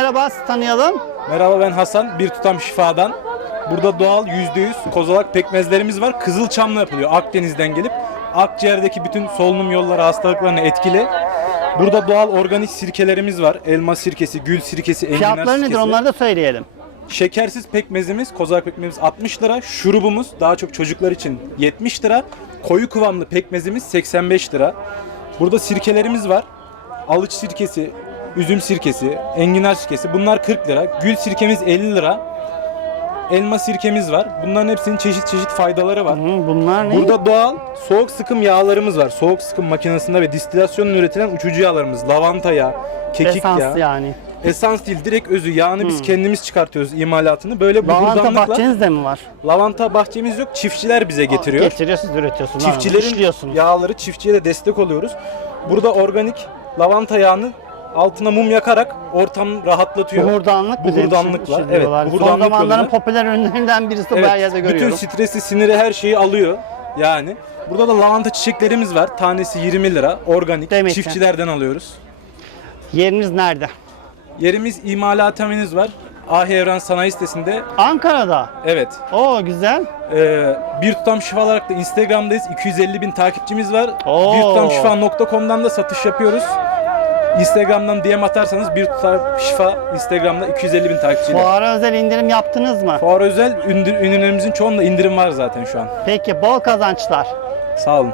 Merhaba, tanıyalım. Merhaba ben Hasan, bir tutam şifadan. Burada doğal %100 kozalak pekmezlerimiz var. Kızılçamla yapılıyor Akdeniz'den gelip. Akciğerdeki bütün solunum yolları hastalıklarına etkili. Burada doğal organik sirkelerimiz var. Elma sirkesi, gül sirkesi, enginar Fiyatları nedir sirkesi. onları da söyleyelim. Şekersiz pekmezimiz, kozalak pekmezimiz 60 lira. Şurubumuz daha çok çocuklar için 70 lira. Koyu kıvamlı pekmezimiz 85 lira. Burada sirkelerimiz var. Alıç sirkesi, üzüm sirkesi, enginar sirkesi. Bunlar 40 lira. Gül sirkemiz 50 lira. Elma sirkemiz var. Bunların hepsinin çeşit çeşit faydaları var. Hı, bunlar ne? Burada doğal soğuk sıkım yağlarımız var. Soğuk sıkım makinesinde ve distilasyonla üretilen uçucu yağlarımız. Lavanta yağı, kekik Esans yağı. yani. Esans değil direkt özü yağını biz kendimiz çıkartıyoruz imalatını. Böyle bu Lavanta bahçeniz de mi var? lavanta bahçemiz yok. Çiftçiler bize getiriyor. Getiriyorsunuz, üretiyorsunuz. Çiftçilerin İşliyorsunuz. yağları çiftçiye de destek oluyoruz. Burada organik lavanta yağını altına mum yakarak ortam rahatlatıyor. Buhurdanlık mı Buhurdanlıkla, evet, diyorlar. Son buhurdanlık zamanların popüler ürünlerinden birisi her yerde bütün görüyorum. stresi, siniri her şeyi alıyor. Yani burada da lavanta çiçeklerimiz var. Tanesi 20 lira. Organik. Demek. Çiftçilerden alıyoruz. Yeriniz nerede? Yerimiz imalathanemiz var. Ahi Evren Sanayi Sitesi'nde. Ankara'da. Evet. Oo güzel. Ee, bir tutam şifa olarak da Instagram'dayız. 250 bin takipçimiz var. Oo. Bir tutam şifa.com'dan da satış yapıyoruz. Instagram'dan DM atarsanız bir tutam şifa Instagram'da 250 bin takipçiyle. Fuara özel indirim yaptınız mı? Fuar özel ünlü- ürünlerimizin çoğunda indirim var zaten şu an. Peki bol kazançlar. Sağ olun.